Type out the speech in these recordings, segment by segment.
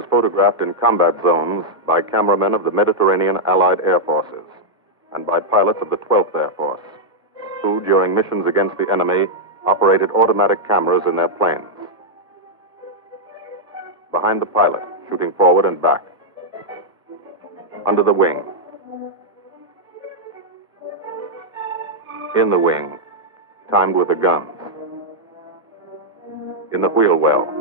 was photographed in combat zones by cameramen of the Mediterranean Allied Air Forces and by pilots of the 12th Air Force, who, during missions against the enemy, operated automatic cameras in their planes. Behind the pilot, shooting forward and back. Under the wing. In the wing, timed with the guns. In the wheel well.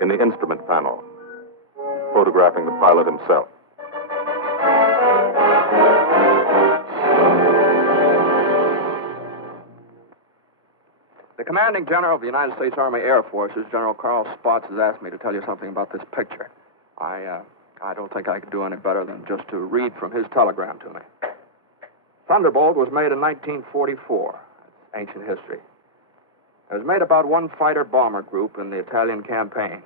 In the instrument panel, photographing the pilot himself. The commanding general of the United States Army Air Forces, General Carl Spaatz, has asked me to tell you something about this picture. I don't think I could do any better than just to read from his telegram to me. Thunderbolt was made in 1944. That's ancient history. It was made about one fighter-bomber group in the Italian campaign.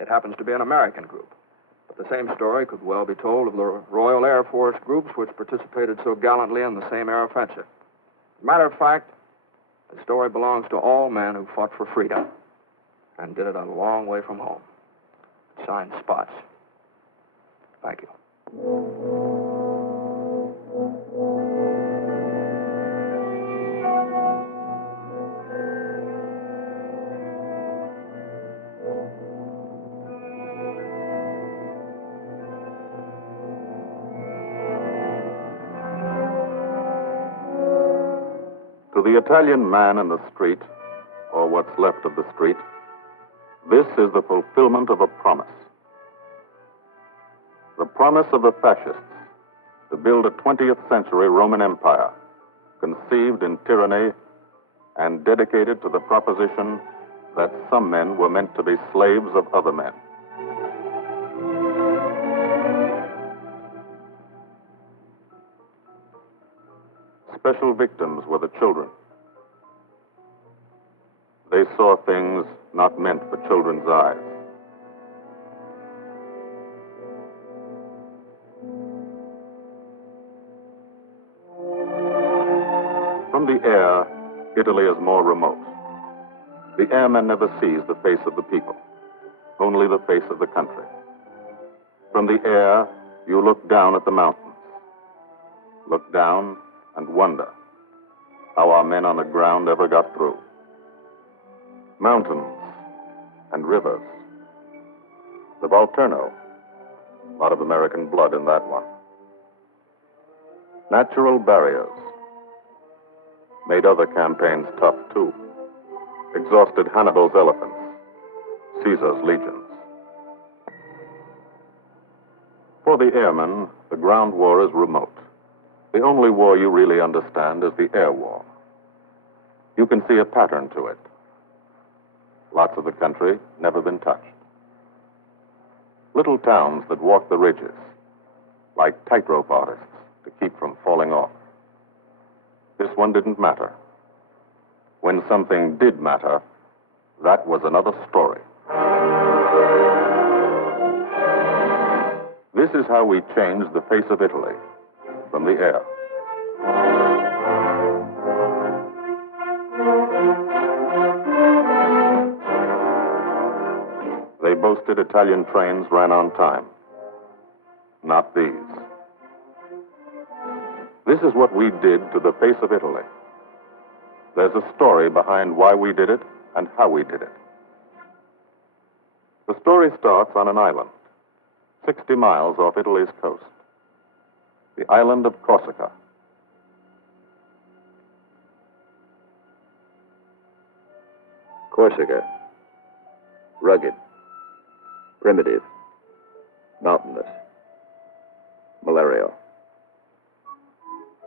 It happens to be an American group. But the same story could well be told of the Royal Air Force groups which participated so gallantly in the same air offensive. As a matter of fact, the story belongs to all men who fought for freedom and did it a long way from home. Signed, Spaatz. Thank you. To the Italian man in the street, or what's left of the street, this is the fulfillment of a promise. The promise of the fascists to build a 20th century Roman Empire, conceived in tyranny and dedicated to the proposition that some men were meant to be slaves of other men. Special victims were the children. They saw things not meant for children's eyes. From the air, Italy is more remote. The airman never sees the face of the people, only the face of the country. From the air, you look down at the mountains. Look down and wonder how our men on the ground ever got through. Mountains and rivers. The Volturno, a lot of American blood in that one. Natural barriers made other campaigns tough too. Exhausted Hannibal's elephants, Caesar's legions. For the airmen, the ground war is remote. The only war you really understand is the air war. You can see a pattern to it. Lots of the country never been touched. Little towns that walk the ridges, like tightrope artists to keep from falling off. This one didn't matter. When something did matter, that was another story. This is how we changed the face of Italy from the air. They boasted Italian trains ran on time. Not these. This is what we did to the face of Italy. There's a story behind why we did it and how we did it. The story starts on an island, 60 miles off Italy's coast. The island of Corsica. Corsica. Rugged. Primitive. Mountainous. Malarial.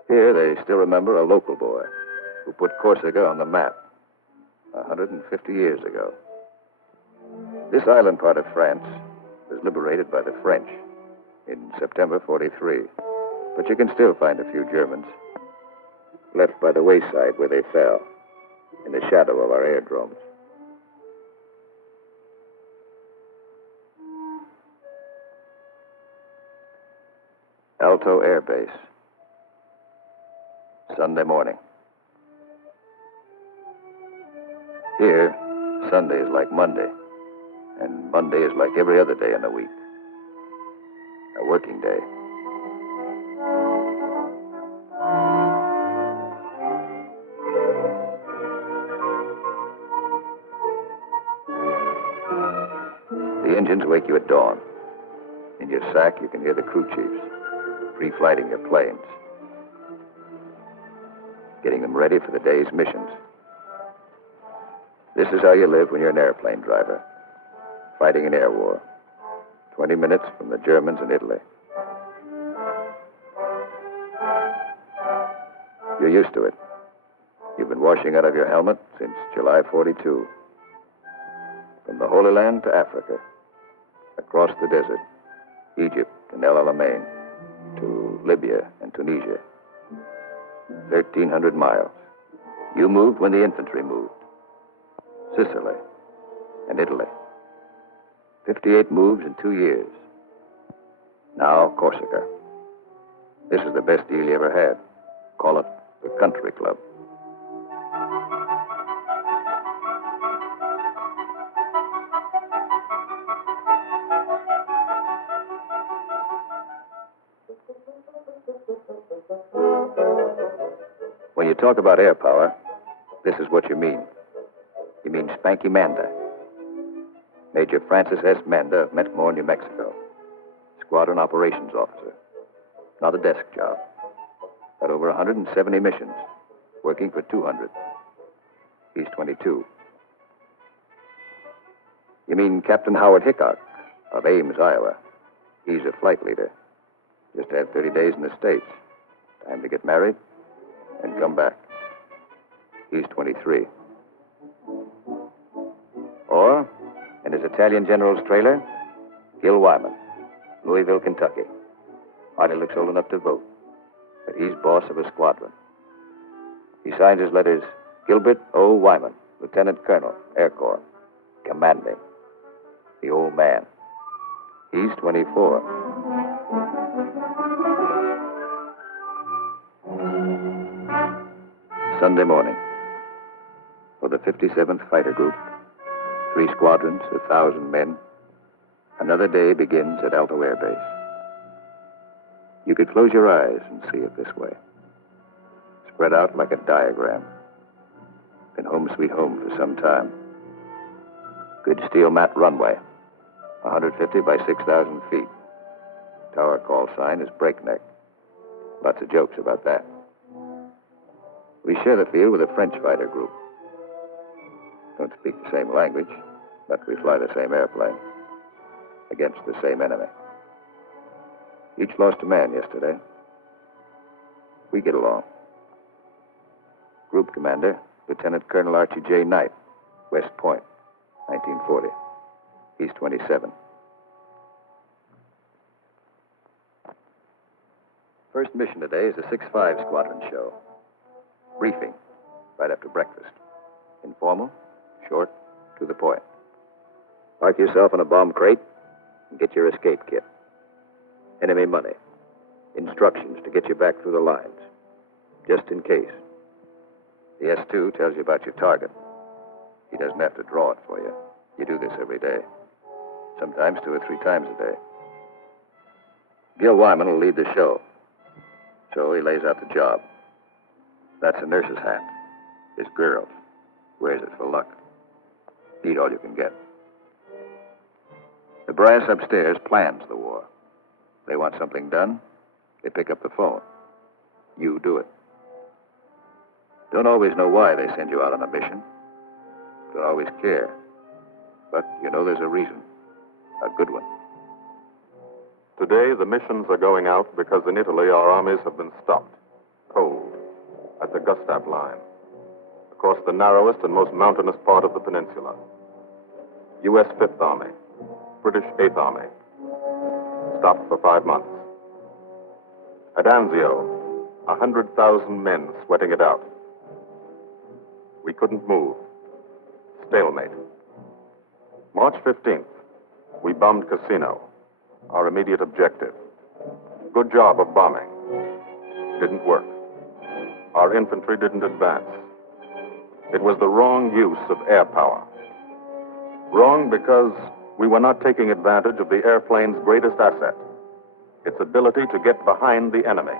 Here they still remember a local boy who put Corsica on the map 150 years ago. This island part of France was liberated by the French in September 43. But you can still find a few Germans left by the wayside where they fell, in the shadow of our airdromes. Alto Air Base. Sunday morning. Here, Sunday is like Monday, and Monday is like every other day in the week. A working day. The engines wake you at dawn. In your sack, you can hear the crew chiefs pre-flighting your planes, getting them ready for the day's missions. This is how you live when you're an airplane driver, fighting an air war, 20 minutes from the Germans in Italy. You're used to it. You've been washing out of your helmet since July 42. From the Holy Land to Africa, across the desert, Egypt and El Alamein, to Libya and Tunisia. 1,300 miles. You moved when the infantry moved. Sicily and Italy. 58 moves in 2 years. Now, Corsica. This is the best deal you ever had. Call it the country club. When you talk about air power, this is what you mean. You mean Spanky Manda. Major Francis S. Manda of Metmore, New Mexico. Squadron operations officer. Not a desk job. Had over 170 missions, working for 200. He's 22. You mean Captain Howard Hickok of Ames, Iowa. He's a flight leader. Just had 30 days in the States. Time to get married and come back. He's 23. Or, in his Italian general's trailer, Gil Wymond, Louisville, Kentucky. Hardly looks old enough to vote, but he's boss of a squadron. He signs his letters, Gilbert O. Wymond, Lieutenant Colonel, Air Corps, commanding. The old man. He's 24. Sunday morning. For the 57th Fighter Group, 3 squadrons, 1,000 men, another day begins at Alto Air Base. You could close your eyes and see it this way. Spread out like a diagram. Been home sweet home for some time. Good steel mat runway, 150 by 6,000 feet. Tower call sign is breakneck. Lots of jokes about that. We share the field with a French fighter group. Don't speak the same language, but we fly the same airplane against the same enemy. Each lost a man yesterday. We get along. Group commander, Lieutenant Colonel Archie J. Knight, West Point, 1940. He's 27. First mission today is a 6-5 squadron show. Briefing, right after breakfast. Informal, short, to the point. Park yourself in a bomb crate and get your escape kit. Enemy money. Instructions to get you back through the lines. Just in case. The S2 tells you about your target. He doesn't have to draw it for you. You do this every day. Sometimes 2 or 3 times a day. Gil Wymond will lead the show. So he lays out the job. That's a nurse's hat. This girl wears it for luck. Eat all you can get. The brass upstairs plans the war. They want something done, they pick up the phone. You do it. Don't always know why they send you out on a mission. Don't always care. But you know there's a reason. A good one. Today, the missions are going out because in Italy our armies have been stopped, cold, at the Gustav Line, across the narrowest and most mountainous part of the peninsula. U.S. 5th Army, British 8th Army, stopped for 5 months. At Anzio, 100,000 men sweating it out. We couldn't move. Stalemate. March 15th, we bombed Casino, our immediate objective. Good job of bombing. Didn't work. Our infantry didn't advance. It was the wrong use of air power. Wrong because we were not taking advantage of the airplane's greatest asset, its ability to get behind the enemy.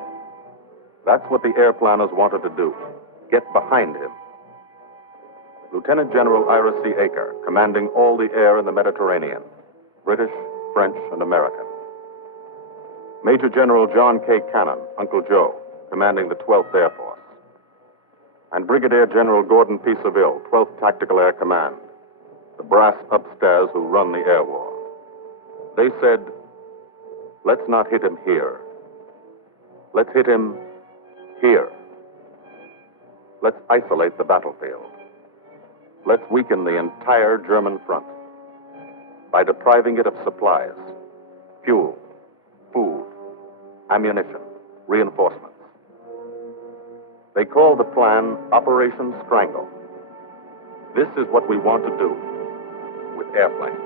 That's what the air planners wanted to do, get behind him. Lieutenant General Ira C. Aker, commanding all the air in the Mediterranean, British, French, and American. Major General John K. Cannon, Uncle Joe, commanding the 12th Air Force. And Brigadier General Gordon P. Seville, 12th Tactical Air Command, the brass upstairs who run the air war. They said, let's not hit him here. Let's hit him here. Let's isolate the battlefield. Let's weaken the entire German front by depriving it of supplies, fuel, food, ammunition, reinforcements. They call the plan Operation Strangle. This is what we want to do with airplanes.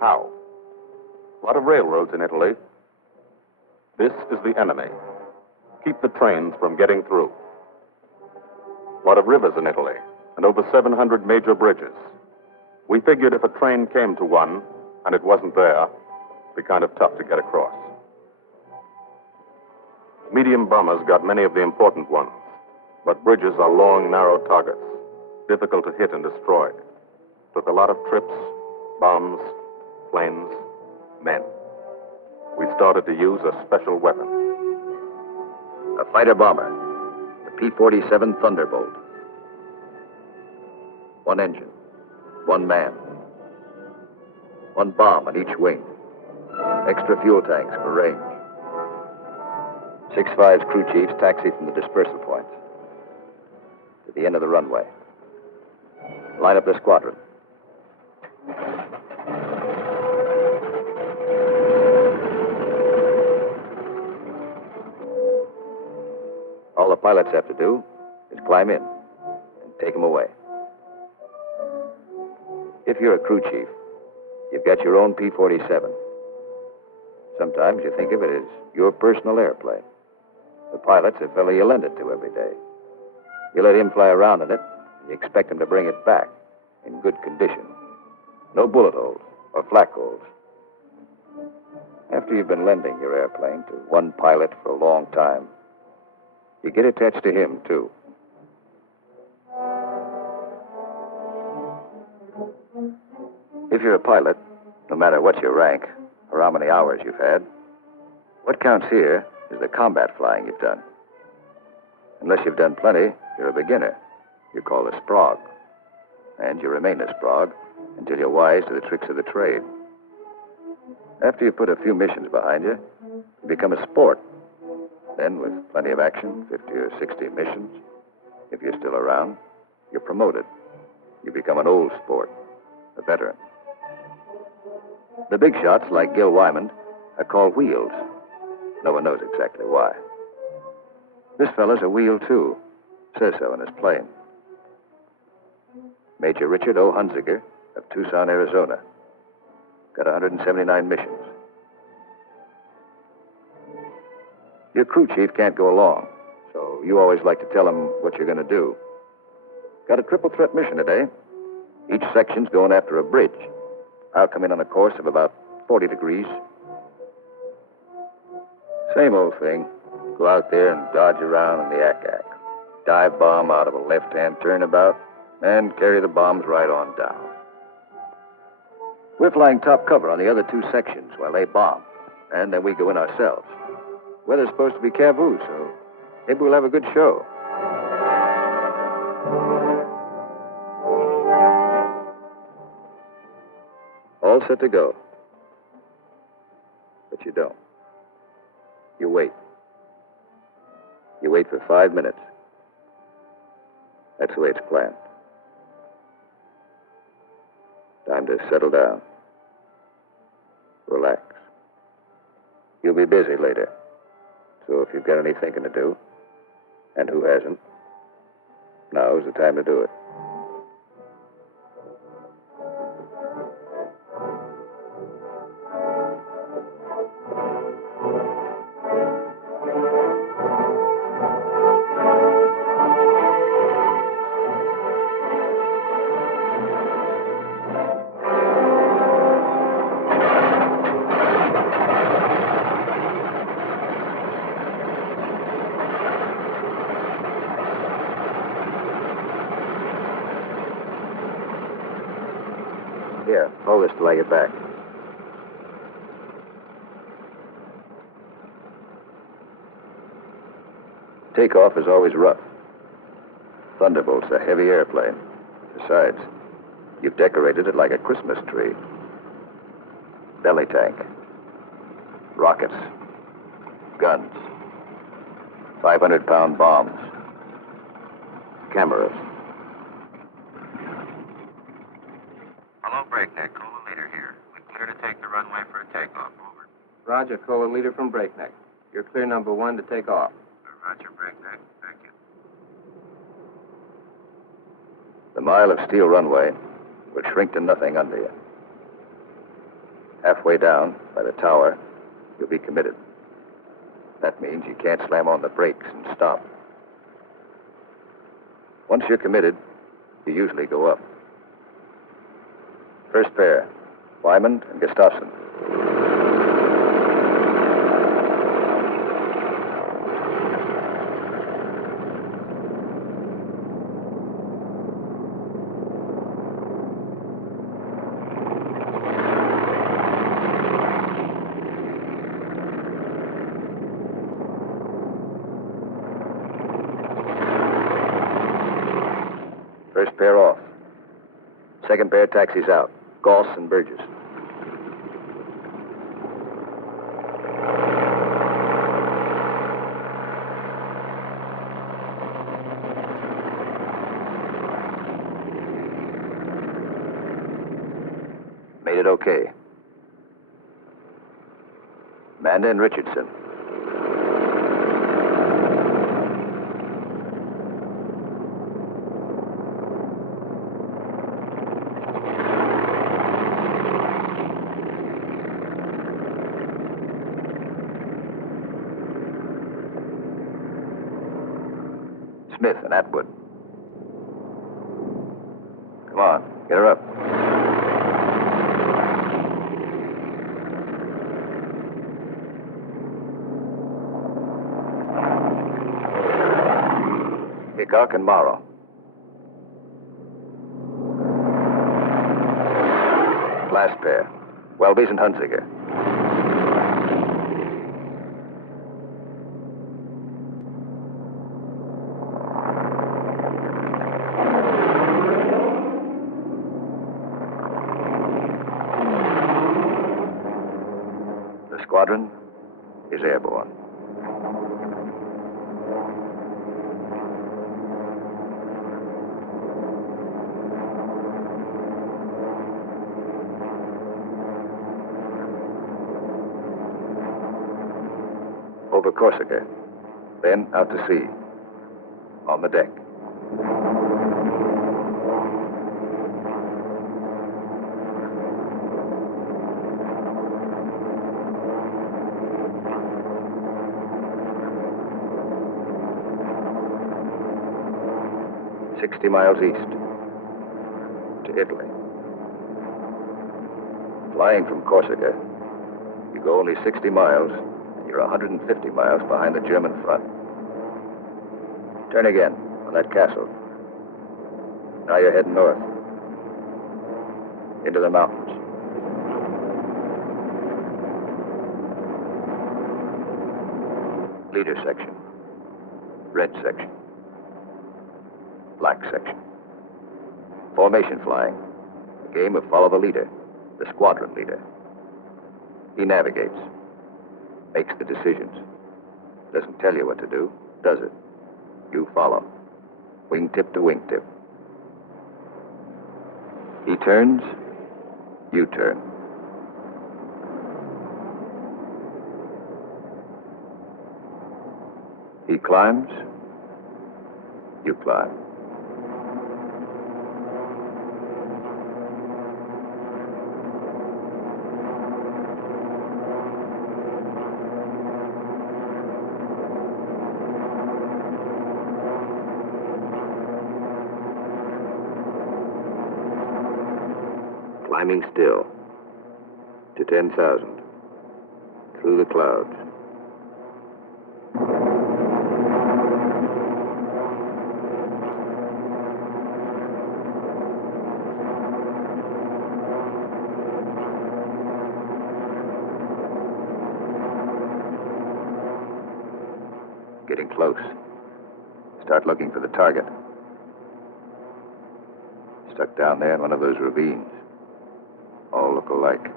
How? A lot of railroads in Italy. This is the enemy. Keep the trains from getting through. A lot of rivers in Italy, and over 700 major bridges. We figured if a train came to one, and it wasn't there, it'd be kind of tough to get across. Medium bombers got many of the important ones, but bridges are long, narrow targets, difficult to hit and destroy. Took a lot of trips, bombs, planes, men. We started to use a special weapon. A fighter bomber, the P-47 Thunderbolt. One engine, one man, one bomb on each wing, extra fuel tanks for range. 6-5's crew chiefs taxi from the dispersal points to the end of the runway. Line up the squadron. All the pilots have to do is climb in and take them away. If you're a crew chief, you've got your own P-47. Sometimes you think of it as your personal airplane. The pilot's a fellow you lend it to every day. You let him fly around in it, and you expect him to bring it back in good condition. No bullet holes or flak holes. After you've been lending your airplane to one pilot for a long time, you get attached to him, too. If you're a pilot, no matter what your rank or how many hours you've had, what counts here is the combat flying you've done. Unless you've done plenty, you're a beginner. You're called a sprog. And you remain a sprog until you're wise to the tricks of the trade. After you've put a few missions behind you, you become a sport. Then, with plenty of action, 50 or 60 missions, if you're still around, you're promoted. You become an old sport, a veteran. The big shots, like Gil Wymond, are called wheels. No one knows exactly why. This fella's a wheel, too. Says so in his plane. Major Richard O. Hunziker of Tucson, Arizona. Got 179 missions. Your crew chief can't go along, so you always like to tell him what you're going to do. Got a triple threat mission today. Each section's going after a bridge. I'll come in on a course of about 40 degrees. Same old thing. Go out there and dodge around in the ack-ack. Dive bomb out of a left-hand turnabout and carry the bombs right on down. We're flying top cover on the other two sections while they bomb, and then we go in ourselves. Weather's supposed to be cavoo, so maybe we'll have a good show. All set to go. But you don't. You wait. You wait for 5 minutes. That's the way it's planned. Time to settle down. Relax. You'll be busy later. So if you've got any thinking to do, and who hasn't, now's the time to do it. Hold this till I get back. Takeoff is always rough. Thunderbolt's a heavy airplane. Besides, you've decorated it like a Christmas tree. Belly tank. Rockets. Guns. 500-pound bombs. Cameras. Hello, Breakneck. Cola Leader here. We're clear to take the runway for a takeoff. Over. Roger, Cola Leader from Breakneck. You're clear number 1 to take off. Roger, Breakneck. Thank you. The mile of steel runway will shrink to nothing under you. Halfway down, by the tower, you'll be committed. That means you can't slam on the brakes and stop. Once you're committed, you usually go up. First pair, Wymond and Gustafson. First pair off. Second pair taxis out. Goss and Burgess. Made it okay. Manda and Richardson. Smith and Atwood. Come on, get her up. Hickok and Morrow. Last pair, Welby's and Hunziker. The squadron is airborne. Over Corsica, then out to sea, on the deck. "60 miles east to Italy. Flying from Corsica, you go only 60 miles. You're 150 miles behind the German front. Turn again on that castle. Now you're heading north. Into the mountains. Leader section. Red section. Black section. Formation flying. A game of follow the leader, the squadron leader. He navigates. Makes the decisions. Doesn't tell you what to do, does it? You follow. Wingtip to wingtip. He turns, you turn. He climbs, you climb. Climbing still to 10,000 through the clouds. Getting close. Start looking for the target. Stuck down there in one of those ravines. All look alike.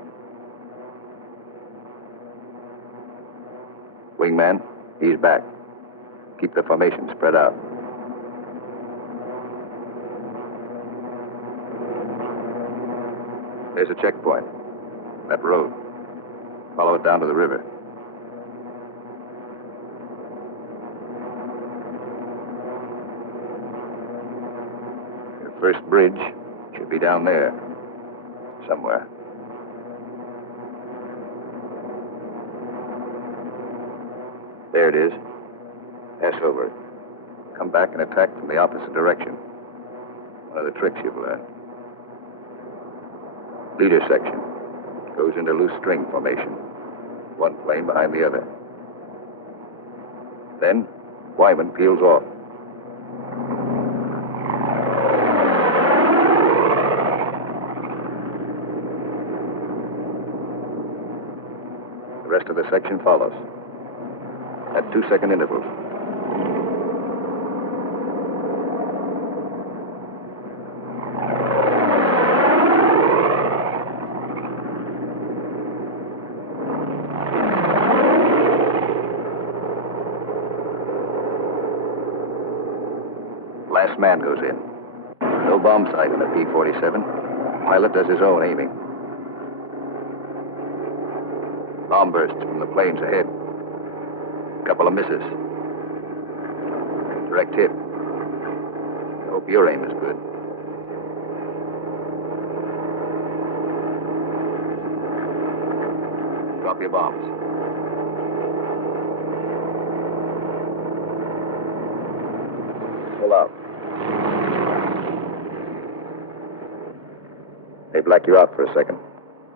Wingman, he's back. Keep the formation spread out. There's a checkpoint. That road. Follow it down to the river. Your first bridge should be down there. Somewhere. There it is. Pass over it. Come back and attack from the opposite direction. One of the tricks you've learned. Leader section. Goes into loose string formation. One plane behind the other. Then, Wymond peels off. The rest of the section follows. At 2-second intervals. Last man goes in. No bomb sight in the P-47. Pilot does his own aiming. Bomb bursts from the planes ahead. Couple of misses. Direct hit. I hope your aim is good. Drop your bombs. Pull out. They black you out for a second.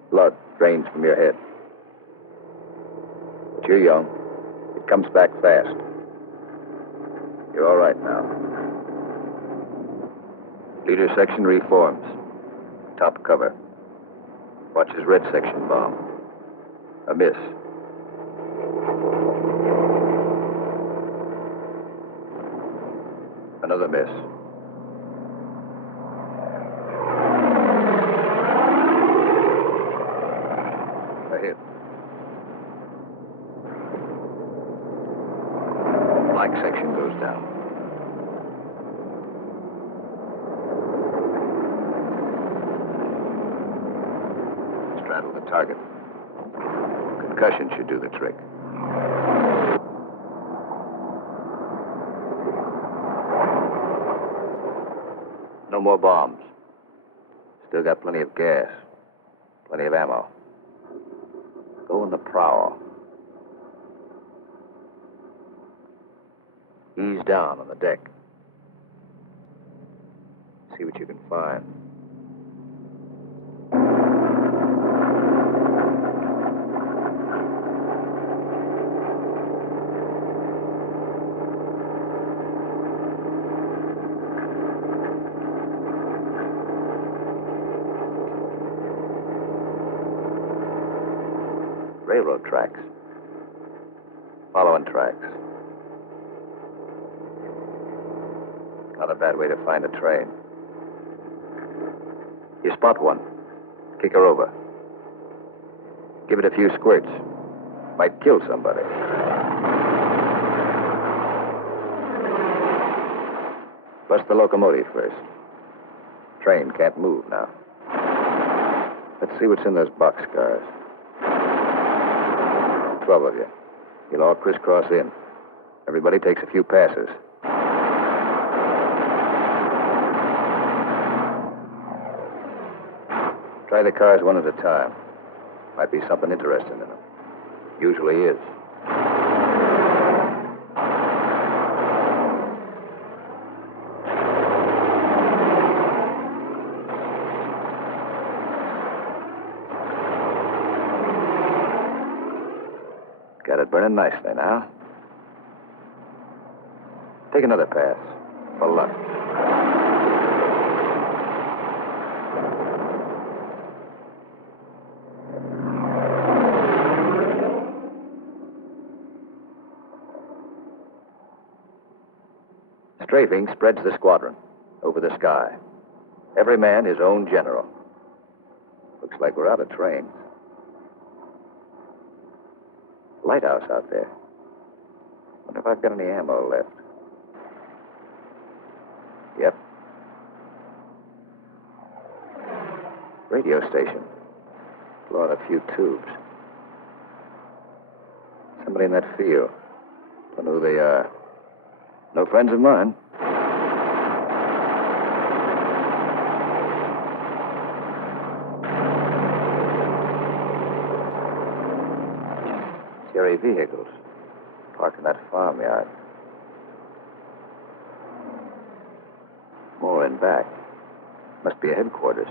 Blood drains from your head. But you're young. It comes back fast. You're all right now. Leader section reforms. Top cover. Watch his red section bomb. A miss. Another miss. A hit. Black section goes down. Straddle the target. Concussion should do the trick. No more bombs. Still got plenty of gas. Plenty of ammo. Go in the prow. Ease down on the deck. See what you can find. Railroad tracks. Following tracks. Not a bad way to find a train. You spot one. Kick her over. Give it a few squirts. Might kill somebody. Bust the locomotive first. Train can't move now. Let's see what's in those boxcars. 12 of you. You'll all crisscross in. Everybody takes a few passes. Try the cars one at a time. Might be something interesting in them. Usually is. Got it burning nicely now. Take another pass. For luck. Strafing spreads the squadron over the sky. Every man his own general. Looks like we're out of trains. Lighthouse out there. Wonder if I've got any ammo left. Yep. Radio station. Blowing a few tubes. Somebody in that field. Don't know who they are. No friends of mine. Jerry vehicles. Parked in that farmyard. More in back. Must be a headquarters.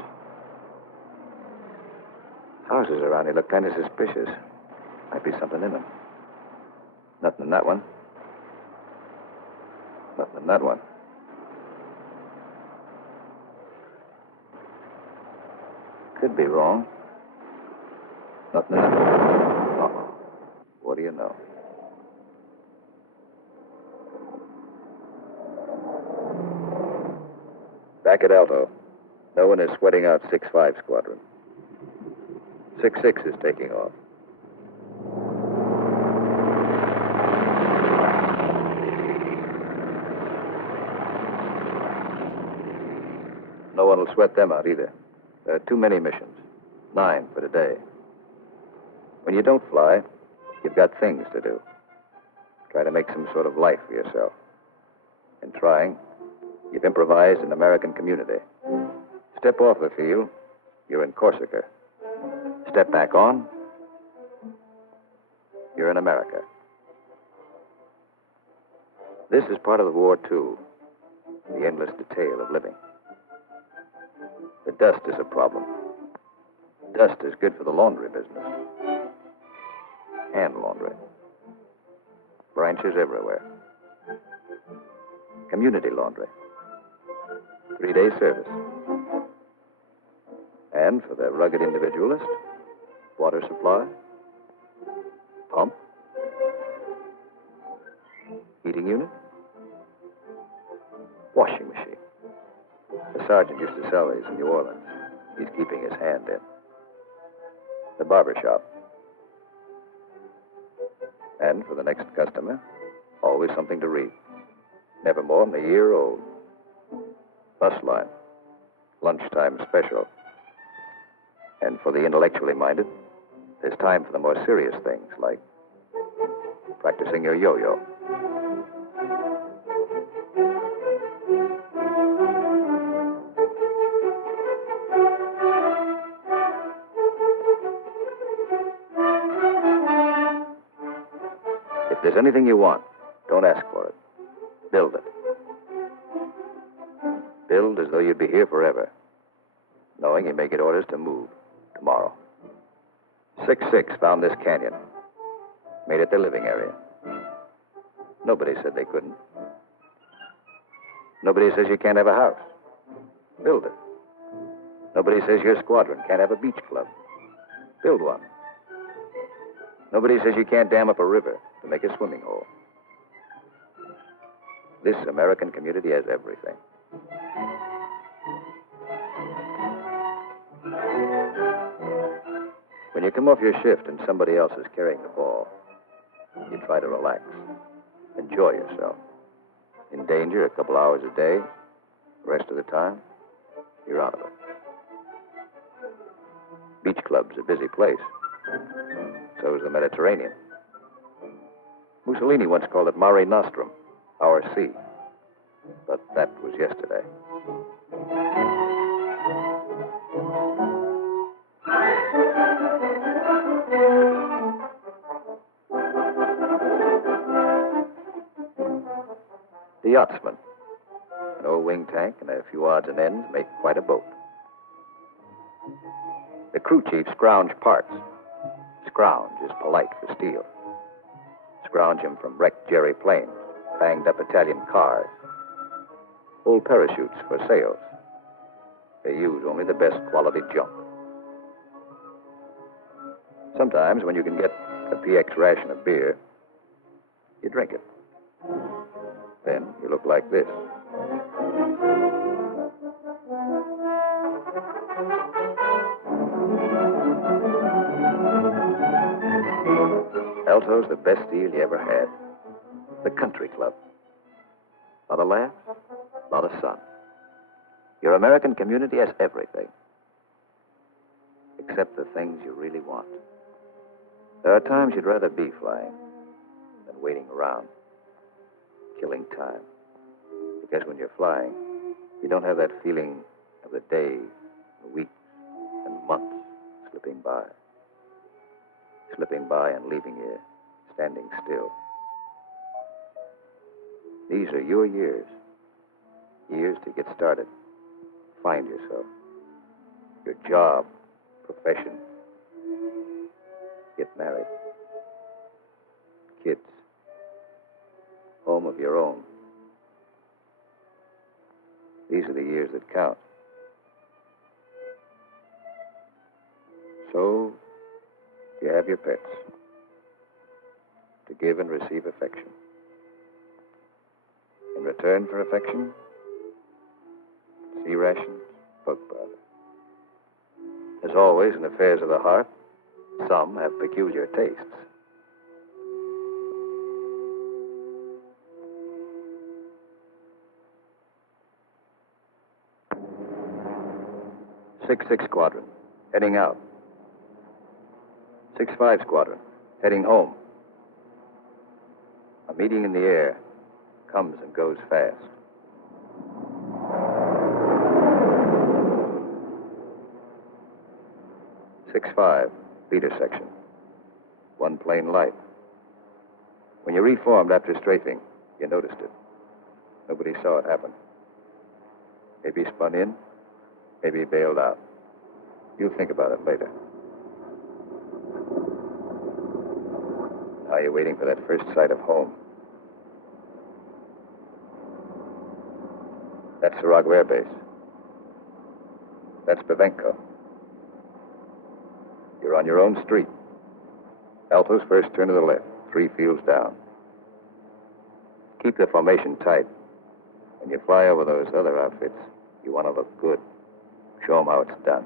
Houses around here look kind of suspicious. Might be something in them. Nothing in that one. Nothing in that one. Could be wrong. Nothing in that one. Uh-oh. What do you know? Back at Alto. No one is sweating out 6-5 squadron. 6-6 is taking off. No one will sweat them out either. There are too many missions. 9 for today. When you don't fly, you've got things to do. Try to make some sort of life for yourself. In trying, you've improvised an American community. Step off the field, you're in Corsica. Step back on, you're in America. This is part of the war, too. The endless detail of living. The dust is a problem. Dust is good for the laundry business. Hand laundry. Branches everywhere. Community laundry. 3-day service. And for the rugged individualist, water supply, pump, heating unit, washing machine. The sergeant used to sell these in New Orleans. He's keeping his hand in. The barber shop. And for the next customer, always something to read. Never more than a year old. Bus line. Lunchtime special. And for the intellectually minded, there's time for the more serious things, like practicing your yo-yo. If there's anything you want, don't ask for it. Build it. Build as though you'd be here forever, knowing you may get orders to move tomorrow. 6-6 found this canyon. Made it their living area. Nobody said they couldn't. Nobody says you can't have a house. Build it. Nobody says your squadron can't have a beach club. Build one. Nobody says you can't dam up a river to make a swimming hole. This American community has everything. When you come off your shift and somebody else is carrying the ball, you try to relax. Enjoy yourself. In danger a couple hours a day, the rest of the time, you're out of it. Beach club's a busy place. So is the Mediterranean. Mussolini once called it Mare Nostrum, our sea. But that was yesterday. The yachtsman. An old wing tank and a few odds and ends make quite a boat. The crew chief scrounge parts. Scrounge is polite for steel. Scrounge him from wrecked Jerry planes, banged up Italian cars, old parachutes for sails. They use only the best quality junk. Sometimes, when you can get a PX ration of beer, you drink it. Then you look like this. Alto's the best deal you ever had. The country club. Lot of laughs, lot of sun. Your American community has everything. Except the things you really want. There are times you'd rather be flying than waiting around, killing time. Because when you're flying, you don't have that feeling of the days, the weeks, and months slipping by. Slipping by and leaving you standing still. These are your years. Years to get started. Find yourself. Your job, profession. Get married. Kids. Home of your own. These are the years that count. So, you have your pets. To give and receive affection. In return for affection, sea rations, bug powder. As always in affairs of the heart, some have peculiar tastes. Six Squadron, heading out. 6-5 Squadron, heading home. A meeting in the air comes and goes fast. 6-5, leader section. One plane light. When you reformed after strafing, you noticed it. Nobody saw it happen. Maybe spun in, maybe bailed out. You'll think about it later. Now you're waiting for that first sight of home. That's Sarago Air Base. That's Bavenko. You're on your own street. Alto's first turn to the left, 3 fields down. Keep the formation tight. When you fly over those other outfits, you want to look good. Show them how it's done.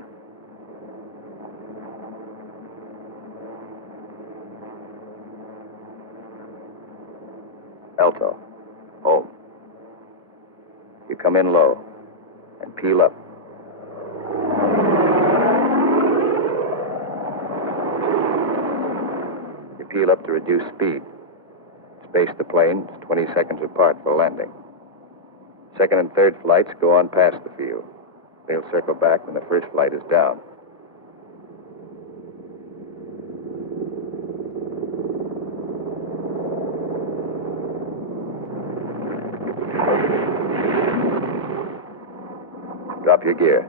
Alto, home. You come in low and peel up. You peel up to reduce speed. Space the planes 20 seconds apart for landing. Second and third flights go on past the field. They'll circle back when the first flight is down. Drop your gear.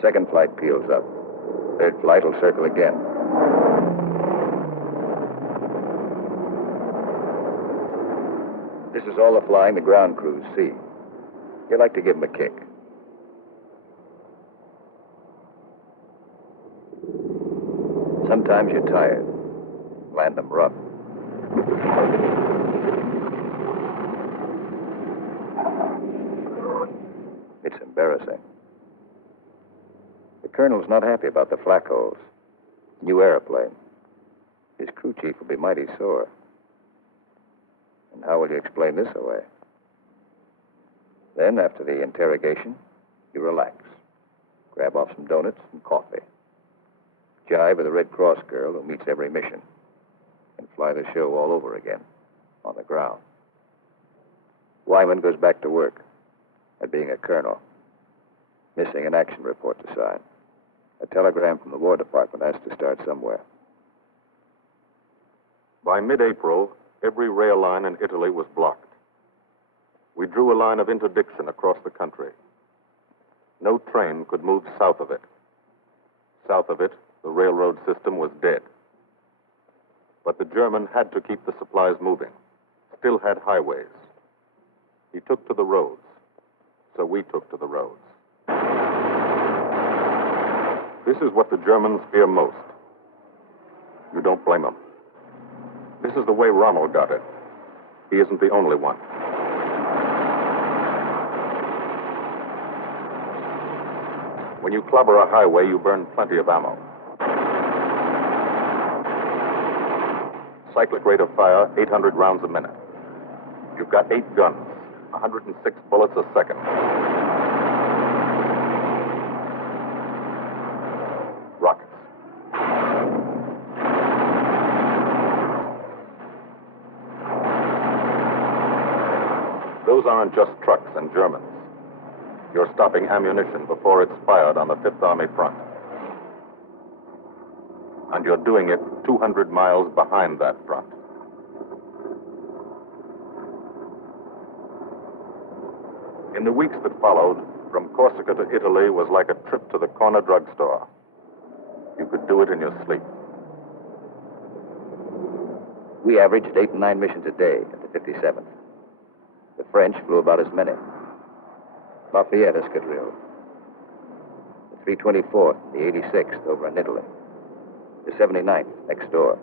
Second flight peels up. Third flight will circle again. This is all the flying the ground crews see. You like to give them a kick. Sometimes you're tired. Land them rough. It's embarrassing. The colonel's not happy about the flak holes. New airplane. His crew chief will be mighty sore. And how will you explain this away? Then, after the interrogation, you relax. Grab off some donuts and coffee. Jive with a Red Cross girl who meets every mission. And fly the show all over again, on the ground. Wymond goes back to work at being a colonel. Missing an action report to sign. A telegram from the War Department has to start somewhere. By mid-April, every rail line in Italy was blocked. We drew a line of interdiction across the country. No train could move south of it. South of it, the railroad system was dead. But the German had to keep the supplies moving. still had highways. He took to the roads, so we took to the roads. This is what the Germans fear most. You don't blame them. This is the way Rommel got it. He isn't the only one. When you clobber a highway, you burn plenty of ammo. Cyclic rate of fire, 800 rounds a minute. You've got 8 guns, 106 bullets a second. Rockets. Those aren't just trucks and Germans. You're stopping ammunition before it's fired on the Fifth Army front. And you're doing it 200 miles behind that front. In the weeks that followed, from Corsica to Italy was like a trip to the corner drugstore. You could do it in your sleep. We averaged 8 and 9 missions a day at the 57th. The French flew about as many. Lafayette Escadrille. The 324th, the 86th over in Italy. The 79th next door.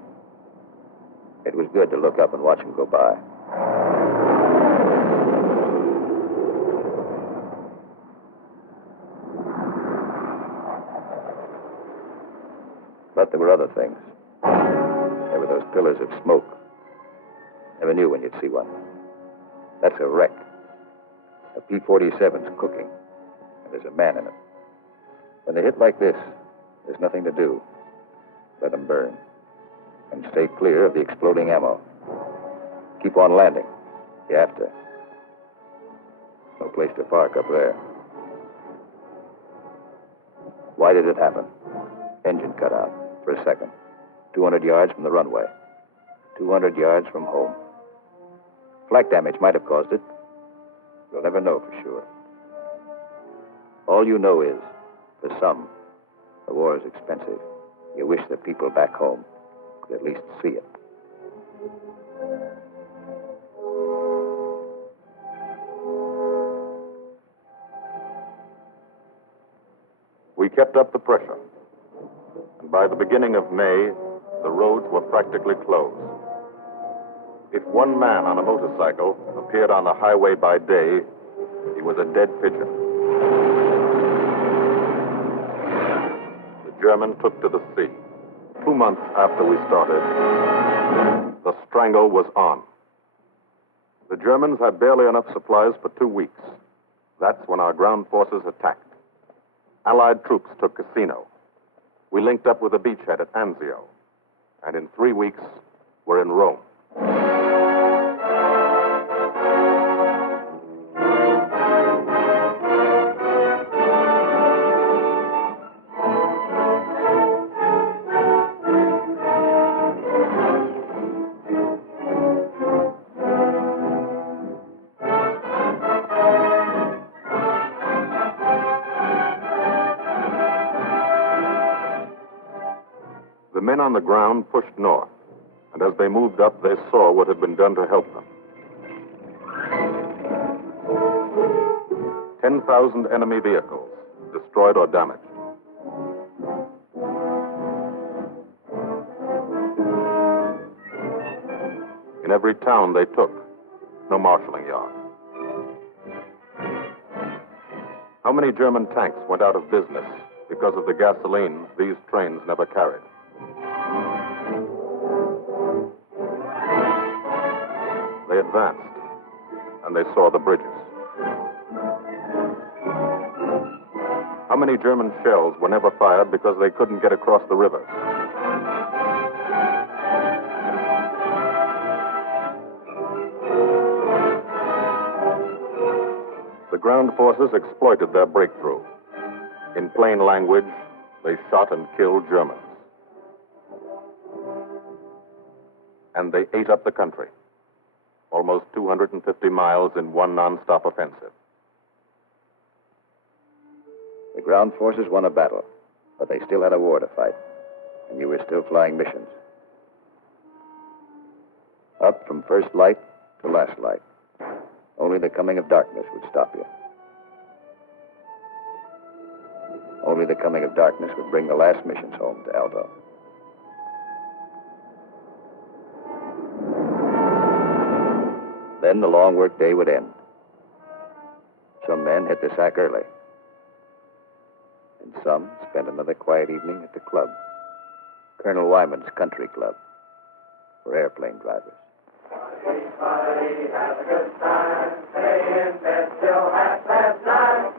It was good to look up and watch them go by. But there were other things. There were those pillars of smoke. Never knew when you'd see one. That's a wreck. A P-47's cooking, and there's a man in it. When they hit like this, there's nothing to do. Let them burn. And stay clear of the exploding ammo. Keep on landing. You have to. No place to park up there. Why did it happen? Engine cut out for a second. 200 yards from the runway. 200 yards from home. Flak damage might have caused it. You'll never know for sure. All you know is, for some, the war is expensive. You wish the people back home could at least see it. We kept up the pressure. And by the beginning of May, the roads were practically closed. If one man on a motorcycle appeared on the highway by day, he was a dead pigeon. The German took to the sea. 2 months after we started, the Strangle was on. The Germans had barely enough supplies for 2 weeks. That's when our ground forces attacked. Allied troops took Casino. We linked up with a beachhead at Anzio. And in 3 weeks, we're in Rome. The men on the ground pushed north, and as they moved up, they saw what had been done to help them. 10,000 enemy vehicles, destroyed or damaged. In every town they took, no marshalling yard. How many German tanks went out of business because of the gasoline these trains never carried? They advanced, and they saw the bridges. How many German shells were never fired because they couldn't get across the rivers? The ground forces exploited their breakthrough. In plain language, they shot and killed Germans. And they ate up the country. Almost 250 miles in one non-stop offensive. The ground forces won a battle, but they still had a war to fight, and you were still flying missions. Up from first light The last light. Only the coming of darkness would stop you. Only the coming of darkness would bring the last missions home to Aldo. Then the long work day would end. Some men hit the sack early. And some spent another quiet evening at the club. Colonel Wymond's Country Club. For airplane drivers. Everybody has a good time. Stay in bed till 9:30.